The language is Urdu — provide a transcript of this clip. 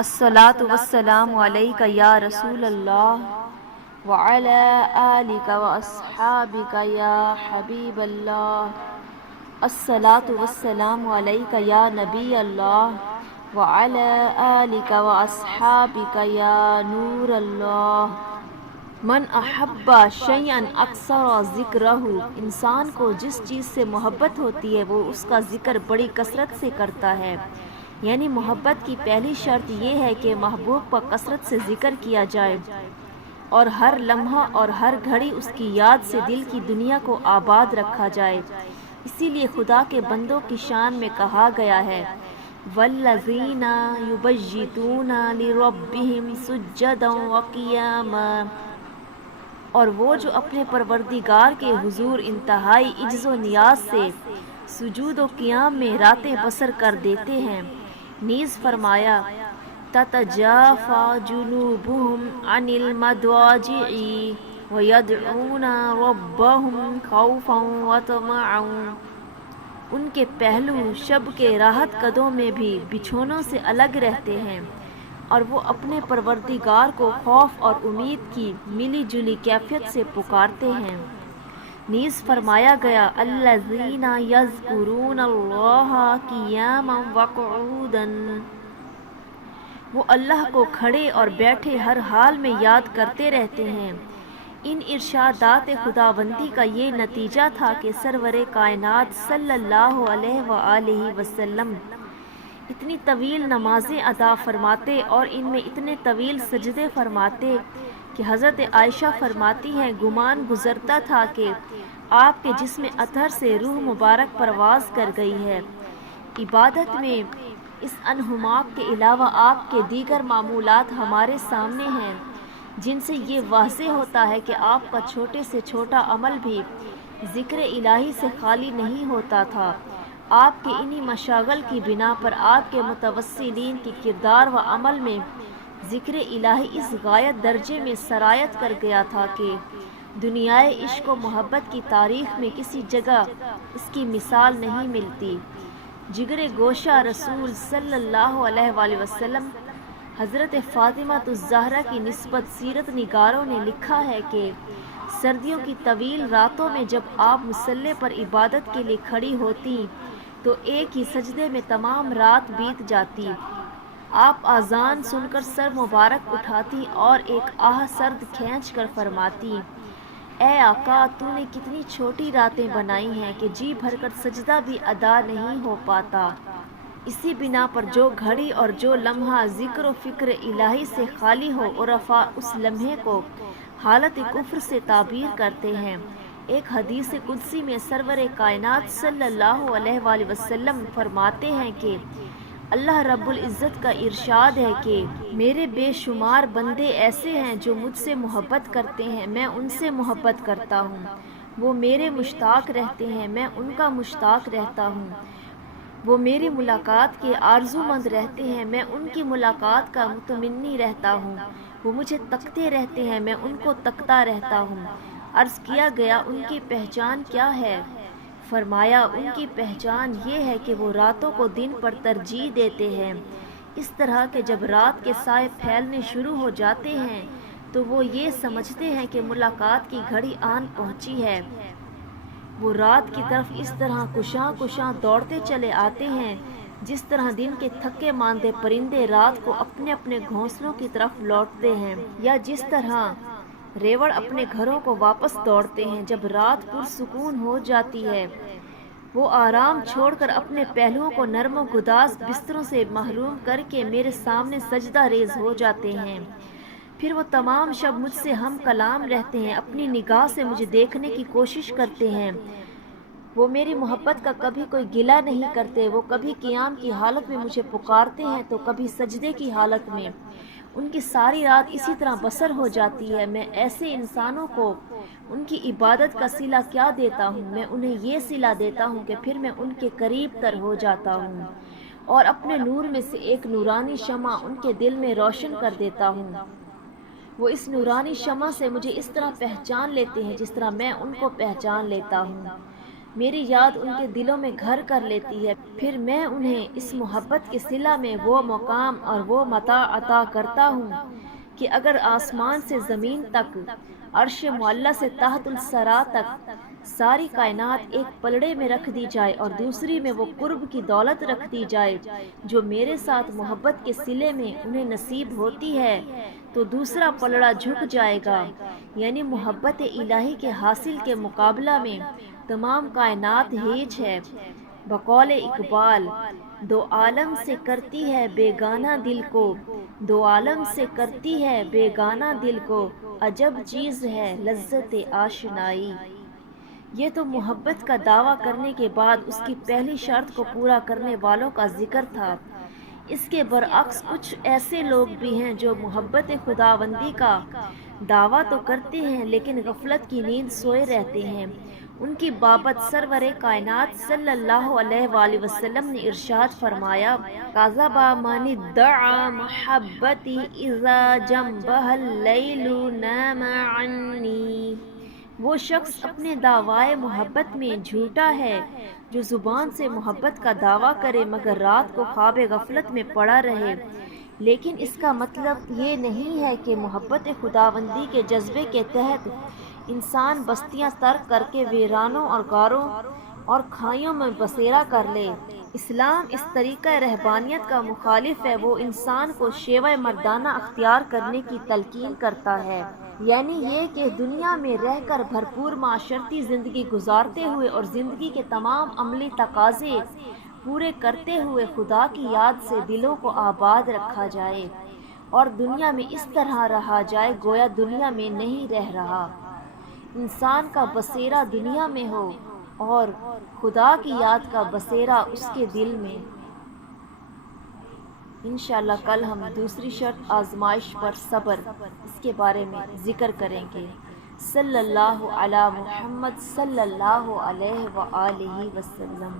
الصلاۃ والسلام علیک یا رسول اللہ وعلی آلک واصحابک یا حبیب اللہ۔ الصلاۃ والسلام علیک یا نبی اللہ وعلی آلک واصحابک یا نور اللہ۔ من احب شیئا اکثر ذکرہ، انسان کو جس چیز سے محبت ہوتی ہے وہ اس کا ذکر بڑی کثرت سے کرتا ہے۔ یعنی محبت کی پہلی شرط یہ ہے کہ محبوب کا کثرت سے ذکر کیا جائے اور ہر لمحہ اور ہر گھڑی اس کی یاد سے دل کی دنیا کو آباد رکھا جائے۔ اسی لیے خدا کے بندوں کی شان میں کہا گیا ہے والذین یبیتون لربہم سجدا وقیاما، اور وہ جو اپنے پروردگار کے حضور انتہائی عجز و نیاز سے سجود و قیام میں راتیں بسر کر دیتے ہیں۔ نیز فرمایا تتجافی جنوبہم عن المضاجع ویدعون ربہم خوفا وطمعا، ان کے پہلو شب کے راحت قدوں میں بھی بچھونوں سے الگ رہتے ہیں اور وہ اپنے پروردگار کو خوف اور امید کی ملی جلی کیفیت سے پکارتے ہیں۔ نیز فرمایا گیا الذین یذکرون اللہ قیاما وقعودا، وہ اللہ کو کھڑے اور بیٹھے ہر حال میں یاد کرتے رہتے ہیں۔ ان ارشادات خداوندی کا یہ نتیجہ تھا کہ سرور کائنات صلی اللہ علیہ وآلہ وسلم اتنی طویل نمازیں ادا فرماتے اور ان میں اتنے طویل سجدے فرماتے کہ حضرت عائشہ فرماتی ہیں گمان گزرتا تھا کہ آپ کے جسم اطہر سے روح مبارک پرواز کر گئی ہے۔ عبادت میں اس انہماک کے علاوہ آپ کے دیگر معمولات ہمارے سامنے ہیں جن سے یہ واضح ہوتا ہے کہ آپ کا چھوٹے سے چھوٹا عمل بھی ذکر الہی سے خالی نہیں ہوتا تھا۔ آپ کے انہی مشاغل کی بنا پر آپ کے متوسلین کی کردار و عمل میں ذکر الہی اس غایت درجے میں سرایت کر گیا تھا کہ دنیائے عشق و محبت کی تاریخ میں کسی جگہ اس کی مثال نہیں ملتی۔ جگر گوشہ رسول صلی اللہ علیہ وآلہ وسلم حضرت فاطمہ الزہرا کی نسبت سیرت نگاروں نے لکھا ہے کہ سردیوں کی طویل راتوں میں جب آپ مصلے پر عبادت کے لیے کھڑی ہوتی تو ایک ہی سجدے میں تمام رات بیت جاتی۔ آپ اذان سن کر سر مبارک اٹھاتی اور ایک آہ سرد کھینچ کر فرماتی اے آقا تو نے کتنی چھوٹی راتیں بنائی ہیں کہ جی بھر کر سجدہ بھی ادا نہیں ہو پاتا۔ اسی بنا پر جو گھڑی اور جو لمحہ ذکر و فکر الہی سے خالی ہو عرفاء اس لمحے کو حالت کفر سے تعبیر کرتے ہیں۔ ایک حدیث قدسی میں سرور کائنات صلی اللہ علیہ وآلہ وسلم فرماتے ہیں کہ اللہ رب العزت کا ارشاد ہے کہ میرے بے شمار بندے ایسے ہیں جو مجھ سے محبت کرتے ہیں، میں ان سے محبت کرتا ہوں۔ وہ میرے مشتاق رہتے ہیں، میں ان کا مشتاق رہتا ہوں۔ وہ میری ملاقات کے آرزو مند رہتے ہیں، میں ان کی ملاقات کا متمنی رہتا ہوں۔ وہ مجھے تکتے رہتے ہیں، میں ان کو تکتا رہتا ہوں۔ عرض کیا گیا ان کی پہچان کیا ہے؟ فرمایا ان کی پہچان یہ ہے کہ وہ راتوں کو دن پر ترجیح دیتے ہیں، اس طرح کہ جب رات کے سائے پھیلنے شروع ہو جاتے ہیں تو وہ یہ سمجھتے ہیں کہ ملاقات کی گھڑی آن پہنچی ہے۔ وہ رات کی طرف اس طرح کشاں کشاں دوڑتے چلے آتے ہیں جس طرح دن کے تھکے ماندے پرندے رات کو اپنے اپنے گھونسلوں کی طرف لوٹتے ہیں، یا جس طرح ریوڑ اپنے گھروں کو واپس دوڑتے ہیں جب رات پرسکون ہو جاتی ہے۔ وہ آرام چھوڑ کر اپنے پہلوؤں کو نرم و گداز بستروں سے محروم کر کے میرے سامنے سجدہ ریز ہو جاتے ہیں۔ پھر وہ تمام شب مجھ سے ہم کلام رہتے ہیں، اپنی نگاہ سے مجھے دیکھنے کی کوشش کرتے ہیں۔ وہ میری محبت کا کبھی کوئی گلہ نہیں کرتے۔ وہ کبھی قیام کی حالت میں مجھے پکارتے ہیں تو کبھی سجدے کی حالت میں۔ ان کی ساری رات اسی طرح بسر ہو جاتی ہے۔ میں ایسے انسانوں کو ان کی عبادت کا صلہ کیا دیتا ہوں؟ میں انہیں یہ صلہ دیتا ہوں کہ پھر میں ان کے قریب تر ہو جاتا ہوں اور اپنے نور میں سے ایک نورانی شمع ان کے دل میں روشن کر دیتا ہوں۔ وہ اس نورانی شمع سے مجھے اس طرح پہچان لیتے ہیں جس طرح میں ان کو پہچان لیتا ہوں۔ میری یاد ان کے دلوں میں گھر کر لیتی ہے، پھر میں انہیں اس محبت کے صلہ میں وہ مقام اور وہ متاع عطا کرتا ہوں کہ اگر آسمان سے زمین تک، عرش معلیٰ سے تحت الثری تک ساری کائنات ایک پلڑے میں رکھ دی جائے اور دوسری میں وہ قرب کی دولت رکھ دی جائے جو میرے ساتھ محبت کے صلے میں انہیں نصیب ہوتی ہے، تو دوسرا پلڑا جھک جائے گا، یعنی محبت الہی کے حاصل کے مقابلہ میں تمام کائنات ہیچ ہے۔ بقول اقبال، دو عالم سے کرتی ہے بیگانہ دل کو، دو عالم سے کرتی ہے بیگانہ دل کو، عجب چیز ہے لذت آشنائی۔ یہ تو محبت کا دعویٰ کرنے کے بعد اس کی پہلی شرط کو پورا کرنے والوں کا ذکر تھا۔ اس کے برعکس کچھ ایسے لوگ بھی ہیں جو محبت خداوندی کا دعویٰ تو کرتے ہیں لیکن غفلت کی نیند سوئے رہتے ہیں۔ ان کی بابت سرور کائنات صلی اللہ علیہ وآلہ وسلم نے ارشاد فرمایا، کذب من ادعى محبتی اذا جنبہ اللیل نام عنی۔ وہ شخص اپنے دعوائے محبت میں جھوٹا ہے جو زبان سے محبت کا دعویٰ کرے مگر رات کو خواب غفلت میں پڑا رہے۔ لیکن اس کا مطلب یہ نہیں ہے کہ محبت خداوندی کے جذبے کے تحت انسان بستیاں ترک کر کے ویرانوں اور غاروں اور کھائیوں میں بسیرا کر لے۔ اسلام اس طریقہ رہبانیت کا مخالف ہے۔ وہ انسان کو شیوہ مردانہ اختیار کرنے کی تلقین کرتا ہے، یعنی یہ کہ دنیا میں رہ کر بھرپور معاشرتی زندگی گزارتے ہوئے اور زندگی کے تمام عملی تقاضے پورے کرتے ہوئے خدا کی یاد سے دلوں کو آباد رکھا جائے اور دنیا میں اس طرح رہا جائے گویا دنیا میں نہیں رہ رہا۔ انسان کا بسیرا دنیا میں ہو اور خدا کی یاد کا بسیرا اس کے دل میں۔ انشاءاللہ کل ہم دوسری شرط آزمائش پر صبر، اس کے بارے میں ذکر کریں گے۔ صلی اللہ علی محمد صلی اللہ علیہ وآلہ وسلم۔